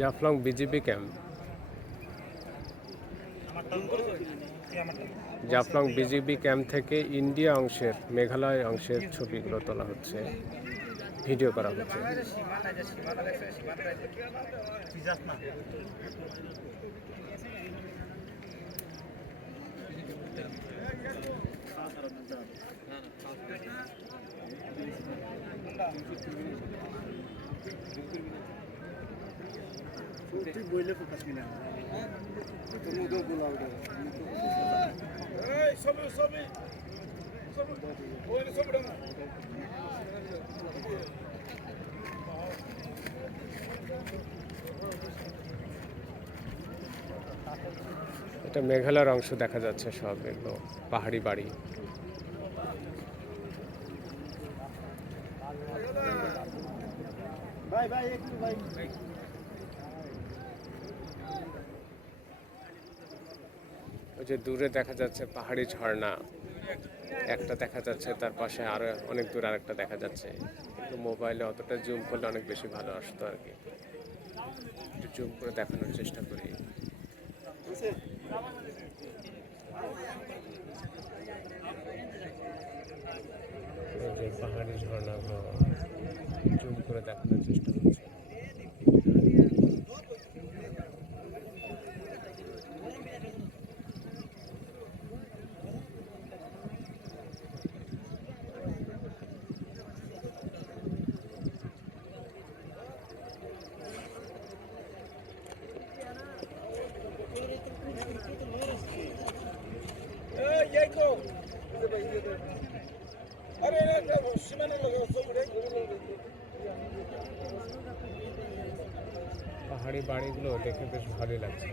Jaflong BGB camp. Jaflong BGB camp থেকে India অংশের, মেঘালয় অংশের ছবিগুলো তোলা হচ্ছে, ভিডিও করা হচ্ছে। এটা মেঘালয়ের অংশ দেখা যাচ্ছে, সব এগুলো পাহাড়ি বাড়ি। ওই যে দূরে দেখা যাচ্ছে পাহাড়ি ঝর্ণা একটা দেখা যাচ্ছে, তার পাশে আরো অনেক দূর আরেকটা দেখা যাচ্ছে। কিন্তু মোবাইলে অতটা জুম করলে অনেক বেশি ভালো আসতো আর কি। একটু জুম করে দেখানোর চেষ্টা করি। এই যে পাহাড়ি ঝর্ণাগুলো জুম করে দেখানোর চেষ্টা করছি। পাহাড়ি বাড়িগুলো দেখে বেশ ভালোই লাগছে।